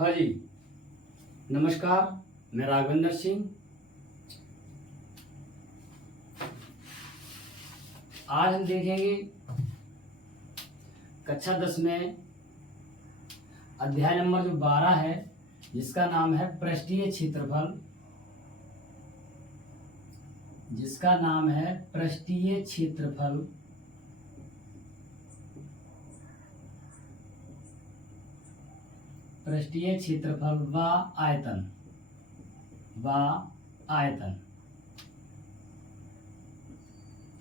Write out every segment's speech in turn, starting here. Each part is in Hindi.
हाँ जी, नमस्कार। मैं राघवेंद्र सिंह। आज हम देखेंगे कक्षा 10 में अध्याय नंबर जो 12 है, जिसका नाम है पृष्ठीय क्षेत्रफल। जिसका नाम है पृष्ठीय क्षेत्रफल। पृष्ठीय क्षेत्रफल व आयतन।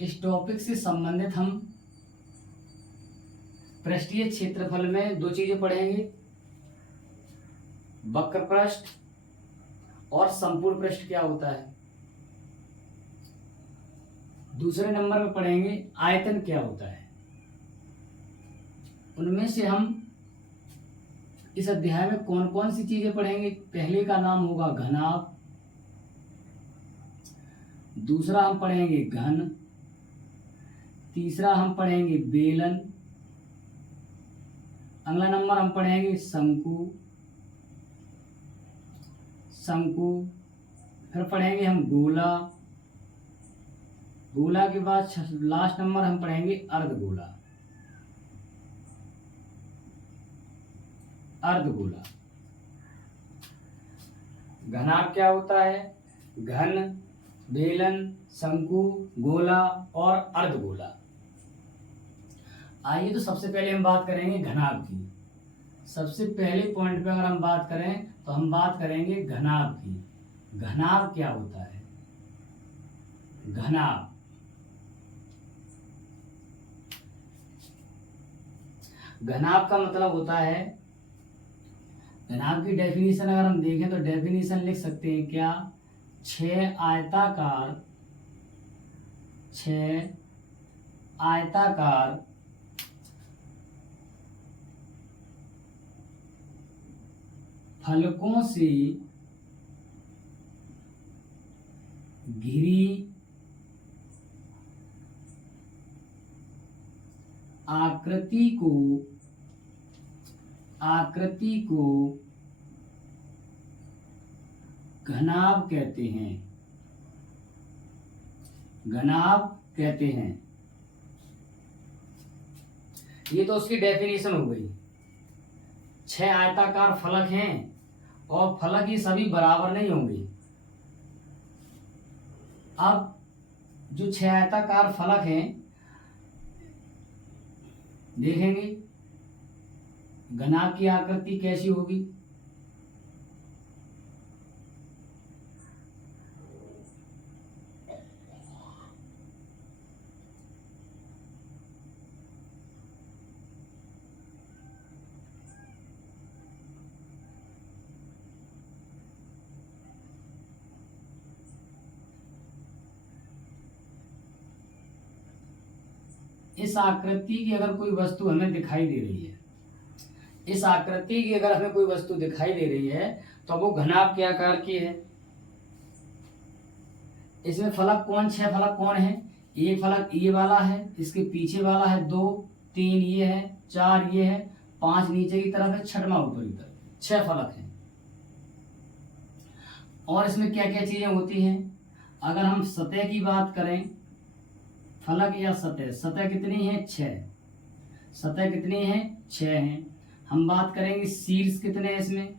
इस टॉपिक से संबंधित हम पृष्ठीय क्षेत्रफल में दो चीजें पढ़ेंगे, वक्र पृष्ठ और संपूर्ण पृष्ठ क्या होता है। दूसरे नंबर में पढ़ेंगे आयतन क्या होता है। उनमें से हम इस अध्याय में कौन कौन सी चीजें पढ़ेंगे। पहले का नाम होगा घनाभ, दूसरा हम पढ़ेंगे घन, तीसरा हम पढ़ेंगे बेलन, अगला नंबर हम पढ़ेंगे शंकु। फिर पढ़ेंगे हम गोला। गोला के बाद लास्ट नंबर हम पढ़ेंगे अर्धगोला। घनाभ क्या होता है? घन, बेलन, शंकु, गोला और अर्धगोला। आइए तो सबसे पहले हम बात करेंगे घनाभ की। सबसे पहले पॉइंट पे अगर हम बात करें तो हम बात करेंगे घनाभ की। घनाभ क्या होता है? घनाभ का मतलब होता है, घनाभ की डेफिनेशन अगर हम देखें तो डेफिनेशन लिख सकते हैं क्या? छह आयताकार फलकों से घिरी आकृति को घनाभ कहते हैं। ये तो उसकी डेफिनेशन हो गई। 6 आयताकार फलक हैं और फलक ये सभी बराबर नहीं होंगे। अब जो 6 आयताकार फलक हैं, देखेंगे घनाभ की आकृति कैसी होगी। इस आकृति की अगर कोई वस्तु हमें दिखाई दे रही है, तो वो घनाभ के आकार की है। इसमें फलक 6 फलक कौन है? एक फलक ये वाला है, इसके पीछे वाला है 2, 3 ये है, 4 ये है, 5 नीचे की तरफ है, 6वां ऊपर की तरफ। 6 फलक हैं। और इसमें क्या क्या चीजें होती हैं? अगर हम सतह की बात करें, फलक या सतह कितनी है? 6। सतह कितनी है? 6 है। हम बात करेंगे शीर्ष कितने हैं इसमें।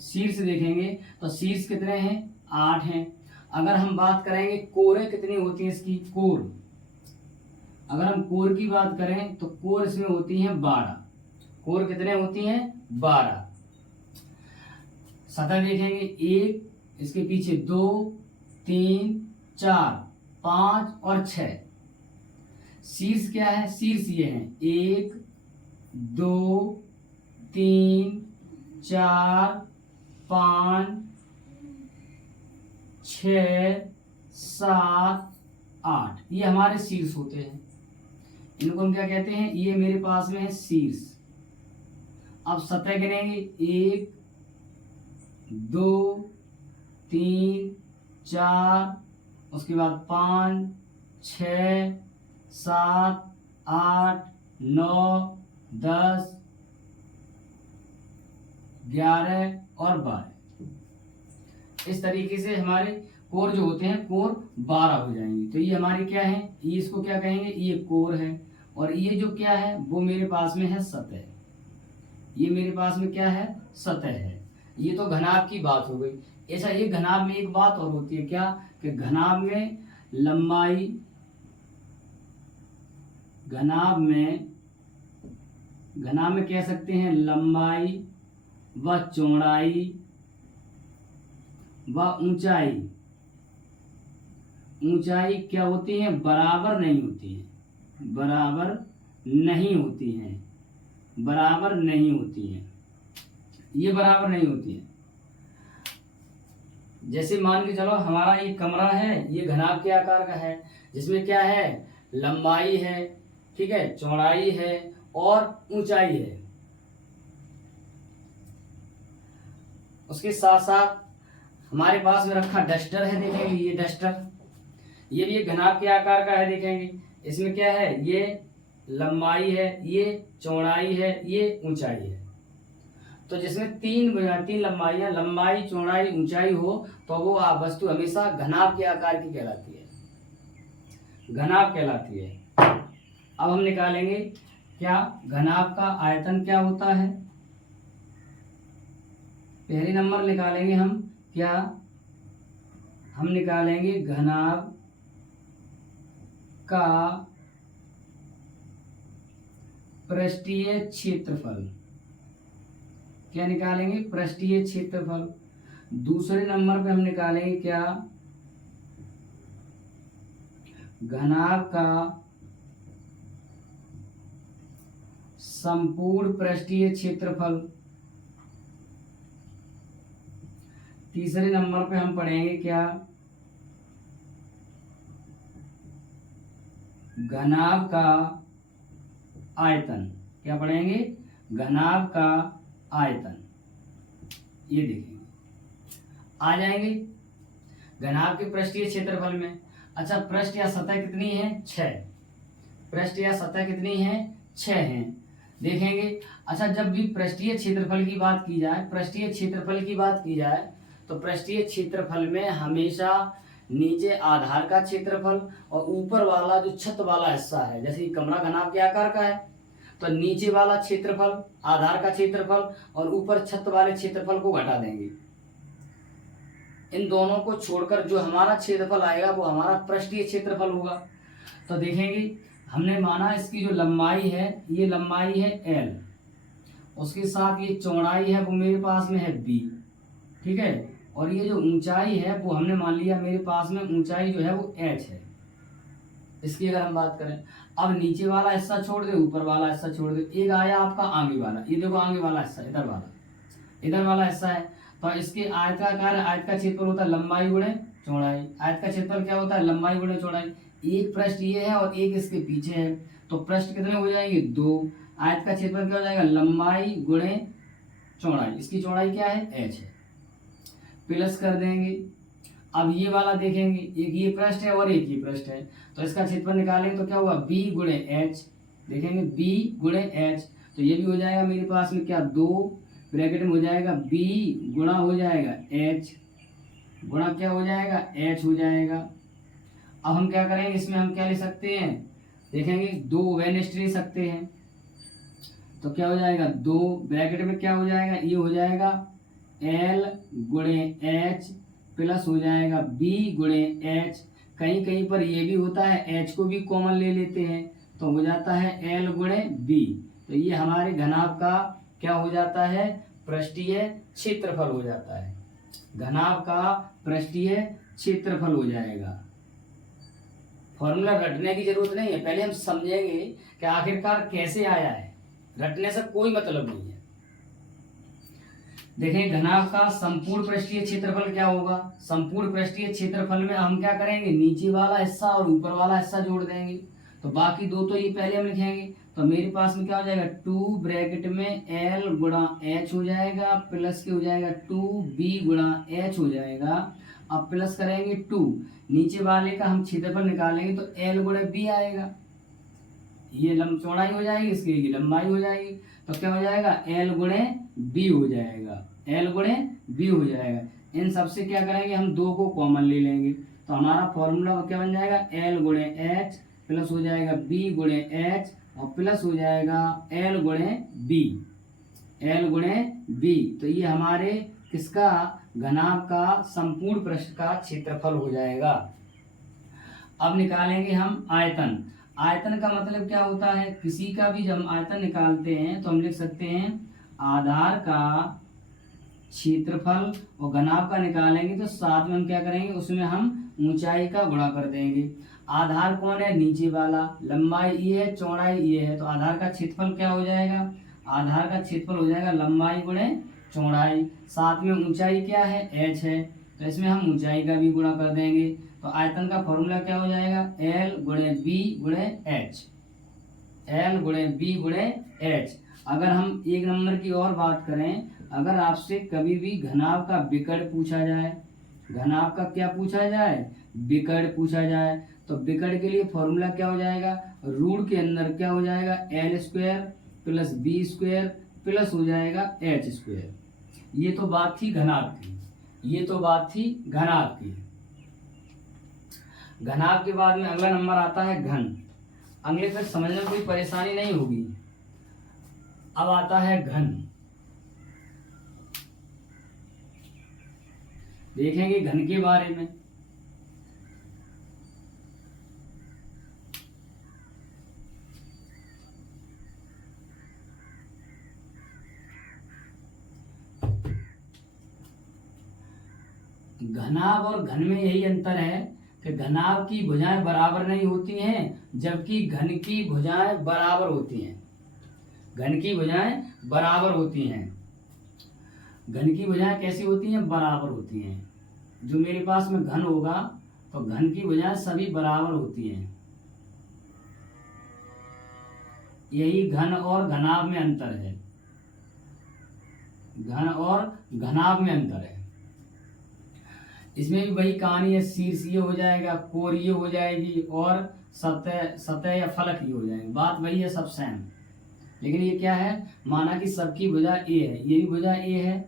शीर्ष देखेंगे तो शीर्ष कितने हैं? 8 हैं। अगर हम बात करेंगे कोरें कितनी होती हैं इसकी, कोर, अगर हम कोर की बात करें तो कोर इसमें होती हैं 12। कोर कितने होती हैं? 12। सतह देखेंगे 1, इसके पीछे 2, 3, 4, 5 और 6। शीर्ष क्या है? शीर्ष ये है 1, 2, 3, 4, 5, 6, 7, 8। ये हमारे शीर्ष होते हैं। इनको हम क्या कहते हैं? ये मेरे पास में है शीर्ष। अब सतह गिनेंगे 1, 2, 3, 4, उसके बाद 5, 6, 7, 8, 9, 10, 11 और 12। इस तरीके से हमारे कोर जो होते हैं कोर 12 हो जाएंगे। तो ये हमारे क्या है, ये इसको क्या कहेंगे, ये कोर है। और ये जो क्या है वो मेरे पास में है सतह। ये मेरे पास में क्या है, सतह है। ये तो घनाभ की बात हो गई। ऐसा ये घनाभ में एक बात और होती है क्या, कि घनाभ में लंबाई, घनाभ में कह सकते हैं लंबाई व चौड़ाई व ऊंचाई क्या होती है, बराबर नहीं होती है, बराबर नहीं होती है, बराबर नहीं होती है, ये बराबर नहीं होती है। जैसे मान के चलो हमारा ये कमरा है, ये घनाभ के आकार का है, जिसमें क्या है, लंबाई है, ठीक है, चौड़ाई है और ऊंचाई है। उसके साथ साथ हमारे पास में रखा डस्टर है, देखेंगे ये डस्टर, ये भी एक घनाभ के आकार का है। देखेंगे इसमें क्या है, ये लंबाई है, ये चौड़ाई है, ये ऊंचाई है। तो जिसमें तीन लंबाइयां, लंबाई चौड़ाई ऊंचाई हो, तो वो वस्तु हमेशा घनाभ के आकार की कहलाती है, घनाभ कहलाती है। अब हम निकालेंगे क्या, घनाभ का आयतन क्या होता है। पहले नंबर निकालेंगे हम क्या, हम निकालेंगे घनाभ का पृष्ठीय क्षेत्रफल। क्या निकालेंगे, पृष्ठीय क्षेत्रफल। दूसरे नंबर पे हम निकालेंगे क्या, घनाभ का संपूर्ण पृष्ठीय क्षेत्रफल। तीसरे नंबर पे हम पढ़ेंगे क्या, घनाभ का आयतन। क्या पढ़ेंगे, घनाभ का आयतन। ये देखेंगे, आ जाएंगे घनाभ के पृष्ठीय क्षेत्रफल में। अच्छा, पृष्ठ या सतह कितनी है, 6। पृष्ठ या सतह कितनी है, 6 है। देखेंगे, अच्छा जब भी पृष्ठीय क्षेत्रफल की बात की जाए, पृष्ठीय क्षेत्रफल की बात की जाए, तो पृष्ठीय क्षेत्रफल में हमेशा नीचे आधार का क्षेत्रफल और ऊपर वाला जो छत वाला हिस्सा है, जैसे कमरा घनाभ के आकार का है, तो नीचे वाला क्षेत्रफल आधार का क्षेत्रफल और ऊपर छत वाले क्षेत्रफल को घटा देंगे। इन दोनों को छोड़कर जो हमारा क्षेत्रफल आएगा वो हमारा पृष्ठीय क्षेत्रफल होगा। तो देखेंगे, हमने माना इसकी जो लंबाई है, ये लंबाई है L, उसके साथ ये चौड़ाई है वो मेरे पास में है B, ठीक है, और ये जो ऊंचाई है वो हमने मान लिया मेरे पास में ऊंचाई जो है वो H है। इसकी अगर हम बात करें, अब नीचे वाला हिस्सा छोड़ दे, ऊपर वाला हिस्सा छोड़ दे, एक आया आपका आगे वाला, ये देखो आगे वाला हिस्सा, इधर वाला हिस्सा है। तो इसके आयताकार, आयत का क्षेत्रफल होता है लंबाई गुणे चौड़ाई। आयत का क्षेत्रफल क्या होता है, लंबाई गुणे चौड़ाई। एक पृष्ठ ये है और एक इसके पीछे है, तो पृष्ठ कितने हो जाएंगे, 2। आयत का क्षेत्रफल क्या हो जाएगा, लंबाई गुणे चौड़ाई। इसकी चौड़ाई क्या है, H है, प्लस कर देंगे। अब ये वाला देखेंगे, एक ये पृष्ठ है और एक ये पृष्ठ है, तो इसका क्षेत्रफल निकालेंगे तो क्या हुआ, B गुणे H। देखेंगे B गुणे H, तो ये भी हो जाएगा मेरे पास में क्या, 2 ब्रैकेट में हो जाएगा B गुणा हो जाएगा H, गुणा क्या हो जाएगा, H हो जाएगा। अब हम क्या करेंगे, इसमें हम क्या ले सकते हैं, देखेंगे 2 वेनिस्ट ले सकते हैं, तो क्या हो जाएगा, 2 ब्रैकेट में क्या हो जाएगा, ये हो जाएगा L गुणे H प्लस हो जाएगा B गुणे H। कहीं कहीं पर ये भी होता है, H को भी कॉमन ले लेते हैं, तो हो जाता है L गुणे B। तो ये हमारे घनाभ का क्या हो जाता है, पृष्ठीय क्षेत्रफल हो जाता है, घनाभ का पृष्ठीय क्षेत्रफल हो जाएगा। फॉर्मूला रटने की जरूरत नहीं है, पहले हम समझेंगे कि आखिरकार कैसे आया है, रटने से कोई मतलब नहीं है। देखें, घनाभ का संपूर्ण पृष्ठीय क्षेत्रफल क्या होगा, संपूर्ण पृष्ठीय क्षेत्रफल में हम क्या करेंगे, नीचे वाला हिस्सा और ऊपर वाला हिस्सा जोड़ देंगे, तो बाकी दो तो ये पहले हम लिखेंगे, तो मेरे पास में क्या हो जाएगा, 2 ब्रैकेट में L गुणा H हो जाएगा, प्लस के हो जाएगा 2B गुणा H हो जाएगा। अब प्लस करेंगे 2, नीचे वाले का हम क्षेत्रफल निकालेंगे तो L गुणे B आएगा, ये चौड़ाई हो जाएगी, इसकी लंबाई हो जाएगी, तो क्या हो जाएगा, एल गुणे बी हो जाएगा, एल गुणे बी हो जाएगा। इन सबसे क्या करेंगे, हम 2 को कॉमन ले लेंगे, तो हमारा फॉर्मूला क्या बन जाएगा, एल गुणे एच प्लस हो जाएगा बी गुणे एच और प्लस हो जाएगा एल गुणे बी, एल गुणे बी। तो ये हमारे किसका, घनाभ का संपूर्ण पृष्ठ का क्षेत्रफल हो जाएगा। अब निकालेंगे हम आयतन। आयतन का मतलब क्या होता है, किसी का भी जब हम आयतन निकालते हैं तो हम लिख सकते हैं आधार का क्षेत्रफल, और घनाभ का निकालेंगे तो साथ में हम क्या करेंगे, उसमें हम ऊंचाई का गुणा कर देंगे। आधार कौन है, नीचे वाला, लंबाई ये है, चौड़ाई ये है, तो आधार का क्षेत्रफल क्या हो जाएगा, आधार का क्षेत्रफल हो जाएगा लंबाई गुणे चौड़ाई, साथ में ऊंचाई क्या है, एच है, तो इसमें हम ऊंचाई का भी गुणा कर देंगे। तो आयतन का फॉर्मूला क्या हो जाएगा, एल गुणे बी गुणे एच, एल गुणे बी गुणे एच। अगर हम 1 नंबर की और बात करें, अगर आपसे कभी भी घनाभ का विकर्ण पूछा जाए, घनाभ का क्या पूछा जाए, विकर्ण पूछा जाए, तो विकर्ण के लिए फॉर्मूला क्या हो जाएगा, रूट के अंदर क्या हो जाएगा, L square plus B square plus हो जाएगा एच स्क्वायर। ये तो बात थी घनाभ की, ये तो बात थी घनाभ की। घनाभ के बाद में अगला नंबर आता है घन। अगले फिर समझने में कोई परेशानी नहीं होगी। अब आता है घन, देखेंगे घन के बारे में। घनाभ और घन में यही अंतर है कि घनाभ की भुजाएं बराबर नहीं होती हैं, जबकि घन की भुजाएं बराबर होती हैं, घन की भुजाएं बराबर होती हैं। घन की भुजाएं कैसी होती हैं, बराबर होती हैं। जो मेरे पास में घन होगा तो घन की भुजाएं सभी बराबर होती हैं। यही घन और घनाभ में अंतर है, घन और घनाभ में अंतर है। इसमें भी वही कहानी है, शीर्ष ये हो जाएगा, कोर ये हो जाएगी और सतह या फलक ये हो जाएगी, बात वही है, सब सेम। लेकिन ये क्या है, माना कि सबकी भुजा ए है, ये भी भुजा ए है,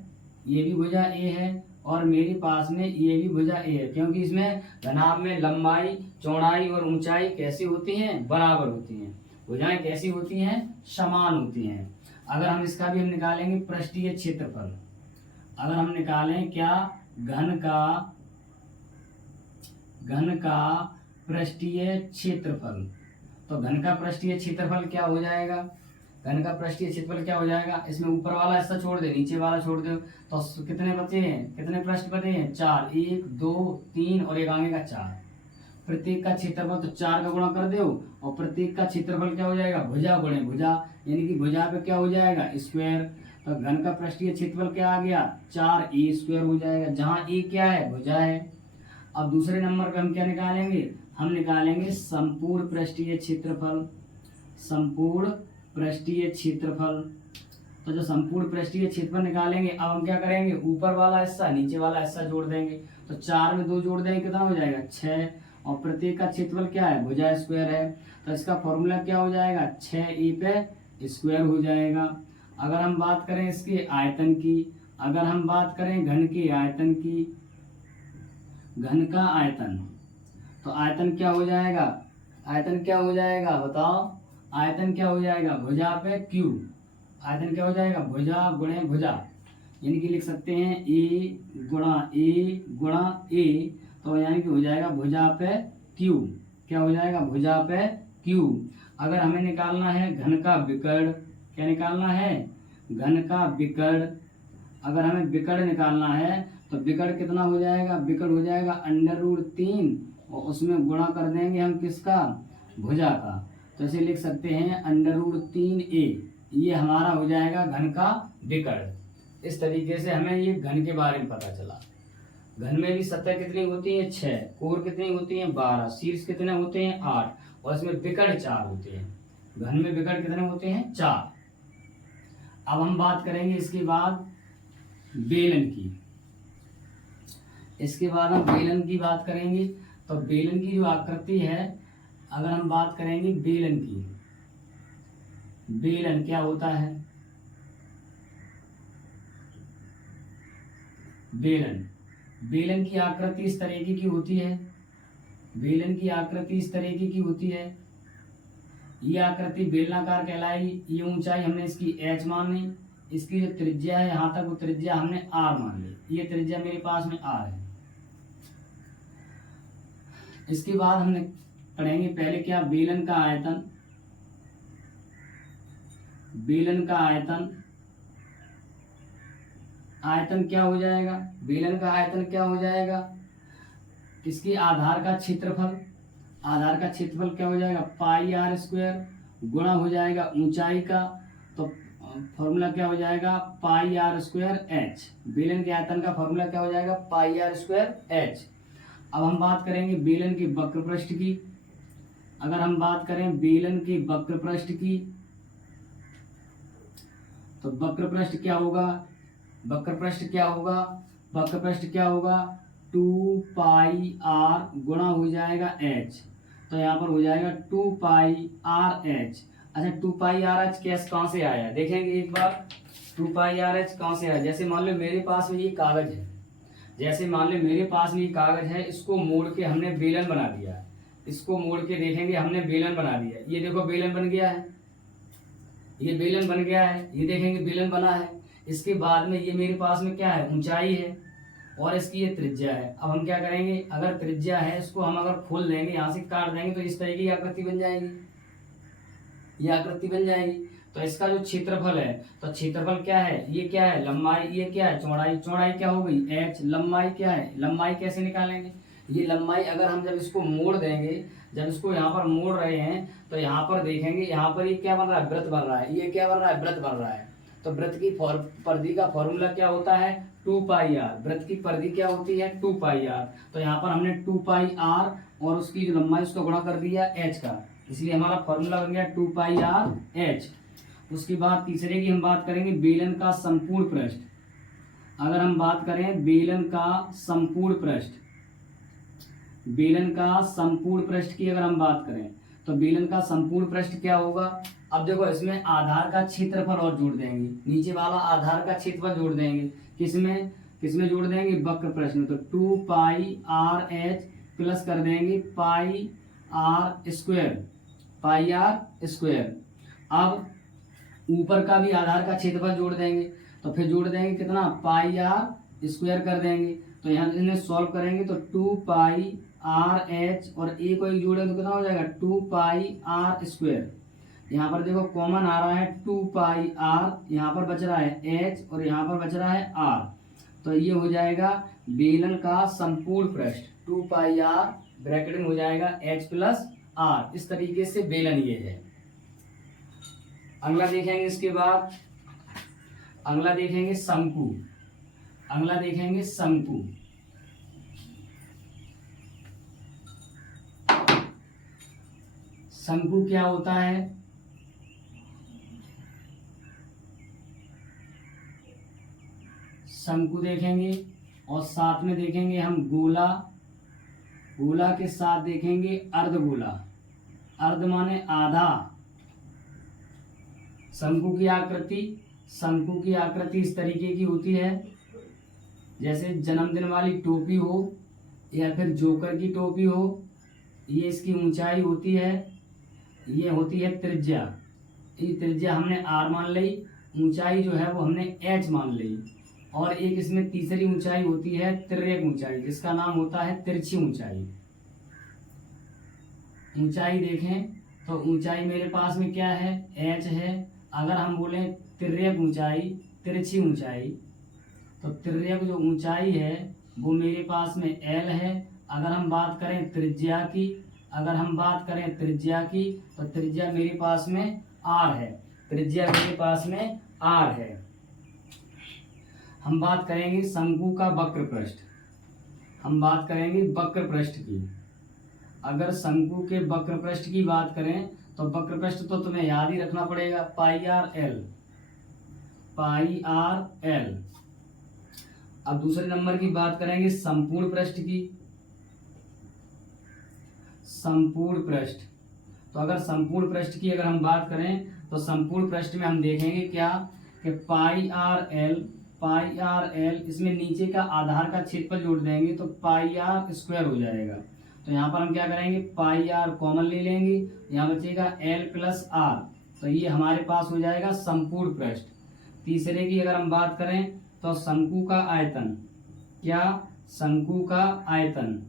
ये भी भुजा ए है और मेरे पास में ये भी भुजा ए है, क्योंकि इसमें घनाभ में लंबाई चौड़ाई और ऊंचाई कैसी होती हैं, बराबर होती हैं। भुजाएं कैसी होती हैं, समान होती हैं। अगर हम इसका भी हम निकालेंगे पृष्ठीय क्षेत्रफल, अगर हम निकालें क्या, घन का पृष्ठीय क्षेत्रफल, तो घन का पृष्ठीय क्षेत्रफल क्या हो जाएगा, घन का पृष्ठीय क्षेत्रफल क्या हो जाएगा, इसमें ऊपर वाला हिस्सा छोड़ दे, नीचे वाला छोड़ दो, तो कितने बचे हैं, कितने पृष्ठ बचे हैं, 4, 1 2 3 और एक आगे का 4। प्रत्येक का क्षेत्रफल तो 4 का गुणा कर दो, और प्रत्येक का क्षेत्रफल क्या हो जाएगा, भुजा गुणे भुजा, यानी कि भुजा पे क्या हो जाएगा, स्क्वायर। तो घन का पृष्ठीय क्षेत्रफल क्या आ गया, 4a स्क्वायर हो जाएगा, जहाँ a क्या है, भुजा है। अब दूसरे नंबर पे हम क्या निकालेंगे, हम निकालेंगे संपूर्ण पृष्ठीय क्षेत्रफल, संपूर्ण पृष्ठीय क्षेत्रफल। तो जो संपूर्ण पृष्ठीय क्षेत्रफल निकालेंगे, अब हम क्या करेंगे, ऊपर वाला हिस्सा नीचे वाला हिस्सा जोड़ देंगे, तो 4 में 2 जोड़ देंगे, कितना हो जाएगा, 6, और प्रत्येक का क्षेत्रफल क्या है, भुजा स्क्वायर है, तो इसका फॉर्मूला क्या हो जाएगा, 6a पे स्क्वायर हो जाएगा। अगर हम बात करें इसके आयतन की, अगर हम बात करें घन के आयतन की, घन का आयतन, तो आयतन क्या हो जाएगा, आयतन क्या हो जाएगा बताओ, आयतन क्या हो जाएगा, भुजा पे क्यू, आयतन क्या हो जाएगा, भुजा गुणे भुजा, यानी कि लिख सकते हैं ए गुणा ए, तो यानी कि हो जाएगा भुजा पे क्यू, क्या हो जाएगा, भुजा पे क्यू। अगर हमें निकालना है घन का विकर्ण, क्या निकालना है, घन का विकर्ण, अगर हमें विकर्ण निकालना है तो विकर्ण कितना हो जाएगा, विकर्ण हो जाएगा √3 और उसमें गुणा कर देंगे हम किसका, भुजा का, तो इसे लिख सकते हैं √3a, ये हमारा हो जाएगा घन का विकर्ण। इस तरीके से हमें ये घन के बारे में पता चला। घन में भी सतह कितनी होती है, 6, कोर कितनी होती है, 12, शीर्ष कितने होते हैं, 8, और इसमें विकर्ण 4 होते हैं। घन में विकर्ण कितने होते हैं, 4। अब हम बात करेंगे इसके बाद बेलन की, इसके बाद हम बेलन की बात करेंगे। तो बेलन की जो आकृति है, अगर हम बात करेंगे बेलन की, बेलन क्या होता है, बेलन। बेलन की आकृति इस तरीके की होती है, बेलन की आकृति इस तरीके की होती है। ये आकृति बेलनाकार कहलाएगी। ये ऊंचाई हमने इसकी h मान ली, इसकी जो त्रिज्या है यहाँ तक वो त्रिज्या हमने r मान ली। ये त्रिज्या मेरे पास में r है। इसके बाद हमने पढ़ेंगे पहले क्या, बेलन का आयतन। बेलन का आयतन, आयतन क्या हो जाएगा, बेलन का आयतन क्या हो जाएगा, इसकी आधार का क्षेत्रफल, आधार का क्षेत्रफल क्या हो जाएगा, पाई आर स्क्वायर गुणा हो जाएगा ऊंचाई का, तो फॉर्मूला क्या हो जाएगा, पाई आर स्क्वायर एच। बेलन के आयतन का फॉर्मूला क्या हो जाएगा, पाई आर स्क्वायर एच। अब हम बात करेंगे बेलन के वक्र पृष्ठ की। अगर हम बात करें बेलन के वक्र पृष्ठ की, तो वक्र पृष्ठ क्या होगा, वक्र पृष्ठ क्या होगा, वक्र पृष्ठ क्या होगा, 2 पाई आर गुणा हो जाएगा एच। तो यहाँ पर हो जाएगा 2 पाई आर एच। अच्छा 2 पाई आर एच कैसे कहाँ से आया, देखेंगे एक बार 2 पाई आर एच कहाँ से आया। जैसे मान लो मेरे पास में ये कागज है, जैसे मान लो मेरे पास में ये कागज है, इसको मोड़ के हमने बेलन बना दिया। इसको मोड़ के देखेंगे हमने बेलन बना दिया। ये देखो बेलन बन गया है, ये बेलन बन गया है, ये देखेंगे बेलन बना है। इसके बाद में ये मेरे पास में क्या है, ऊंचाई है और इसकी ये त्रिज्या है। अब हम क्या करेंगे, अगर त्रिज्या है इसको हम अगर खोल देंगे, यहाँ से काट देंगे तो इस तरीके की आकृति बन जाएगी, ये आकृति बन जाएगी। तो इसका जो क्षेत्रफल है, तो क्षेत्रफल क्या है, ये क्या है लंबाई, ये क्या है चौड़ाई, चौड़ाई क्या हो गई h, लंबाई क्या है, लंबाई कैसे निकालेंगे, ये लंबाई अगर हम जब इसको मोड़ देंगे, जब इसको यहाँ पर मोड़ रहे हैं तो यहाँ पर देखेंगे, यहाँ पर ये क्या बन रहा है, वृत्त बन रहा है, ये क्या बन रहा है, वृत्त बन रहा है। तो वृत्त की परिधि का फॉर्मूला क्या होता है, 2 पाई आर। वृत्त की परिधि क्या होती है, 2 पाई आर। तो यहाँ पर हमने 2 पाई आर और उसकी जो लंबाई उसको गुणा कर दिया h का, इसलिए हमारा फॉर्मूला बन गया 2 पाई आर h। उसके बाद तीसरे की हम बात करेंगे बेलन का संपूर्ण पृष्ठ। अगर हम बात करें बेलन का संपूर्ण पृष्ठ, बेलन का संपूर्ण पृष्ठ की अगर हम बात करें तो बेलन का संपूर्ण पृष्ठ क्या होगा। अब देखो इसमें आधार का क्षेत्रफल और जोड़ देंगे, नीचे वाला आधार का क्षेत्रफल जोड़ देंगे, किसमें किसमें जोड़ देंगे, वक्र पृष्ठ में। तो 2 पाई आर एच प्लस कर देंगे pi r square, pi r square. अब ऊपर का भी आधार का क्षेत्रफल जोड़ देंगे, तो फिर जोड़ देंगे कितना, पाई आर स्क्वायर कर देंगे। तो यहाँ इन्हें सॉल्व करेंगे तो 2 पाई आर एच और ए को एक जोड़े तो कितना हो जाएगा, 2 पाई आर स्क्वायर। यहाँ पर देखो कॉमन आ रहा है 2 पाई आर, यहाँ पर बच रहा है एच और यहाँ पर बच रहा है आर। तो ये हो जाएगा बेलन का संपूर्ण पृष्ठ, 2 पाई आर ब्रैकेट में हो जाएगा एच प्लस आर। इस तरीके से बेलन ये है। अगला देखेंगे, इसके बाद अगला देखेंगे शंकु। अगला देखेंगे शंकु। शंकु क्या होता है, शंकु देखेंगे और साथ में देखेंगे हम गोला, गोला के साथ देखेंगे अर्धगोला। अर्ध माने आधा। शंकु की आकृति, शंकु की आकृति इस तरीके की होती है, जैसे जन्मदिन वाली टोपी हो या फिर जोकर की टोपी हो। ये इसकी ऊंचाई होती है, ये होती है त्रिज्या। ये त्रिज्या हमने r मान ली, ऊंचाई जो है वो हमने h मान ली। और एक इसमें तीसरी ऊंचाई होती है तिर्यक ऊंचाई, जिसका नाम होता है तिरछी ऊंचाई। ऊंचाई देखें तो ऊंचाई मेरे पास में क्या है, h है। अगर हम बोले तिर्यक ऊंचाई, तिरछी ऊंचाई, तो तिर्यक जो ऊंचाई है वो मेरे पास में l है। अगर हम बात करें त्रिज्या की, अगर हम बात करें त्रिज्या की, तो त्रिज्या मेरे पास में r है, त्रिज्या मेरे पास में r है। हम बात करेंगे शंकु का वक्र पृष्ठ। हम बात करेंगे वक्र पृष्ठ की। अगर शंकु के वक्र पृष्ठ की बात करें तो वक्र पृष्ठ तो तुम्हें याद ही रखना पड़ेगा, पाई आर एल, पाई आर एल। अब दूसरे नंबर की बात करेंगे संपूर्ण पृष्ठ की। संपूर्ण पृष्ठ, तो अगर संपूर्ण पृष्ठ की अगर हम बात करें तो संपूर्ण पृष्ठ में हम देखेंगे क्या कि पाई आर एल पाई आर एल, इसमें नीचे का आधार का क्षेत्रफल जोड़ देंगे तो पाई आर स्क्वायर हो जाएगा। तो यहाँ पर हम क्या करेंगे, पाई आर कॉमन ले लेंगे, यहाँ बचेगा एल प्लस आर, तो ये हमारे पास हो जाएगा संपूर्ण पृष्ठ। तीसरे की अगर हम बात करें तो शंकु का आयतन, क्या, शंकु का आयतन।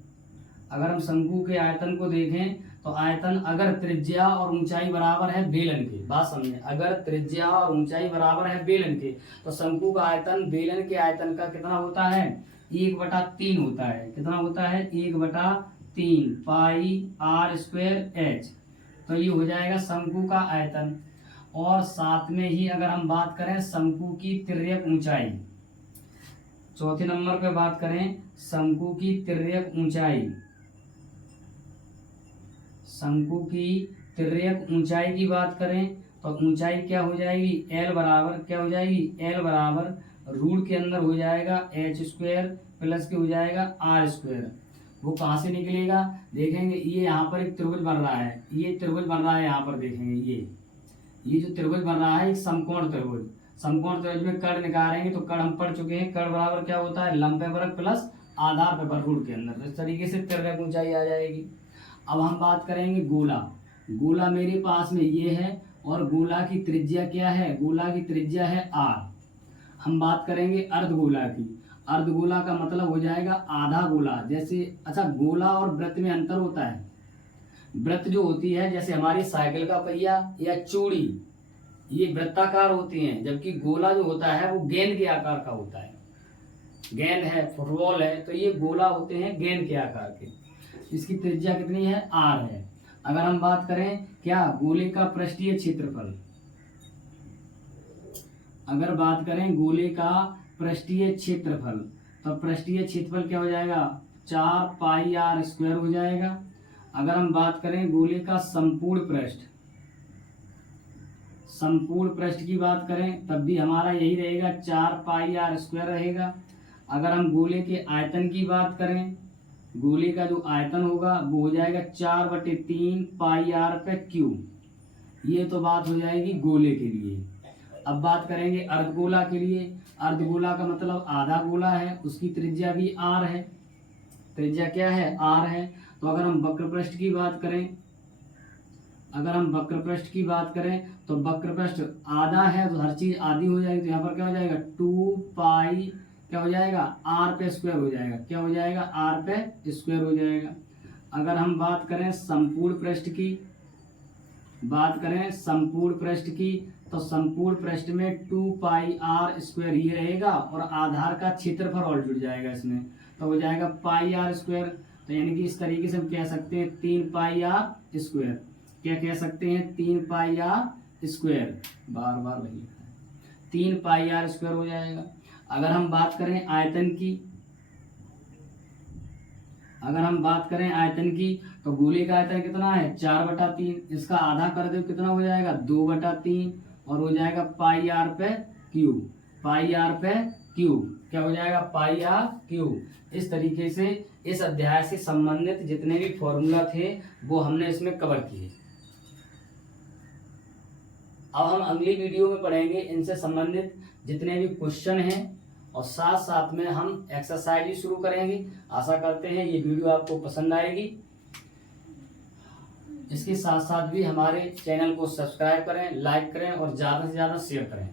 अगर हम शंकु के आयतन को देखें तो आयतन अगर त्रिज्या और ऊंचाई बराबर है बेलन के, बात समझे, अगर त्रिज्या और ऊंचाई बराबर है बेलन के तो शंकु का आयतन बेलन के आयतन का कितना होता है, 1/3 होता है। कितना होता है, 1/3 पाई आर स्क्वायर एच। तो ये हो जाएगा शंकु का आयतन। और साथ में ही अगर हम बात करें शंकु की तिर्यक ऊंचाई, चौथे नंबर पे बात करें शंकु की तिर्यक ऊंचाई, शंकु की तिर्यक ऊंचाई की बात करें तो ऊंचाई क्या हो जाएगी, एल बराबर क्या हो जाएगी, एल बराबर रूट के अंदर हो जाएगा एच स्क्वायर प्लस के हो जाएगा आर स्क्वायर। वो कहाँ से निकलेगा, देखेंगे ये यहाँ पर एक त्रिभुज बन रहा है, ये त्रिभुज बन रहा है, यहाँ पर देखेंगे ये जो त्रिभुज बन रहा है एक समकोण त्रिभुज। समकोण त्रिभुज में कर्ण निकालेंगे तो कर्ण हम पढ़ चुके हैं, कर्ण बराबर क्या होता है, लंब वर्ग प्लस आधार पे वर्ग के अंदर। तो इस तरीके से तिर्यक ऊंचाई आ जाएगी। अब हम बात करेंगे गोला। गोला मेरे पास में ये है और गोला की त्रिज्या क्या है, गोला की त्रिज्या है आर। हम बात करेंगे अर्धगोला की। अर्धगोला का मतलब हो जाएगा आधा गोला। जैसे अच्छा, गोला और वृत्त में अंतर होता है। वृत्त जो होती है जैसे हमारी साइकिल का पहिया या चूड़ी, ये वृत्ताकार होती हैं, जबकि गोला जो होता है वो गेंद के आकार का होता है। गेंद है, फुटबॉल है, तो ये गोला होते हैं गेंद के आकार के। इसकी त्रिज्या कितनी है, आर है। अगर हम बात करें क्या, गोले का पृष्ठीय क्षेत्रफल, अगर बात करें गोले का पृष्ठीय क्षेत्रफल तो पृष्ठीय क्षेत्रफल क्या हो जाएगा, 4 पाई आर स्क्वायर हो जाएगा। अगर हम बात करें गोले का संपूर्ण पृष्ठ, संपूर्ण पृष्ठ की बात करें तब भी हमारा यही रहेगा, 4 पाई आर स्क्वायर रहेगा। अगर हम गोले के आयतन की बात करें, गोले का जो आयतन होगा वो हो जाएगा 4/3 पाई आर पे क्यू। ये तो बात हो जाएगी गोले के लिए। अब बात करेंगे अर्धगोला के लिए। अर्धगोला का मतलब आधा गोला है, उसकी त्रिज्या भी आर है। त्रिज्या क्या है, आर है। तो अगर हम वक्रपृष्ठ की बात करें, अगर हम वक्रपृष्ठ की बात करें तो वक्रपृष्ठ आधा है तो हर चीज आधी हो जाएगी। तो यहाँ पर क्या हो जाएगा, 2 पाई क्या हो जाएगा, आर पे स्क्वायर हो जाएगा। क्या हो जाएगा, आर पे स्क्वायर हो जाएगा। अगर हम बात करें संपूर्ण पृष्ठ की, बात करें संपूर्ण पृष्ठ की तो संपूर्ण पृष्ठ में 2 पाई आर स्क्वायर ही रहेगा और आधार का क्षेत्रफल और जुड़ जाएगा इसमें, तो हो जाएगा पाई आर स्क्वायर। तो यानी कि इस तरीके से हम कह सकते हैं 3 पाई आर स्क्वायर। क्या कह सकते हैं, 3 पाई आर स्क्वायर, बार बार वही लिखा है, 3 पाई आर स्क्वायर हो जाएगा। अगर हम बात करें आयतन की, अगर हम बात करें आयतन की तो गोले का आयतन कितना है, 4/3। इसका आधा कर दो कितना हो जाएगा, 2/3 और हो जाएगा पाई आर पे क्यूब। पाई आर पे क्यूब क्या हो जाएगा, पाई आर क्यूब। इस तरीके से इस अध्याय से संबंधित जितने भी फॉर्मूला थे वो हमने इसमें कवर किए। अब हम अगली वीडियो में पढ़ेंगे इनसे संबंधित जितने भी क्वेश्चन हैं और साथ साथ में हम एक्सरसाइज भी शुरू करेंगे। आशा करते हैं ये वीडियो आपको पसंद आएगी। इसके साथ साथ भी हमारे चैनल को सब्सक्राइब करें, लाइक करें और ज़्यादा से ज़्यादा शेयर करें।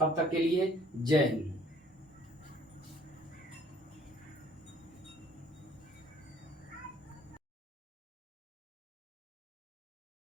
तब तक के लिए जय हिंद।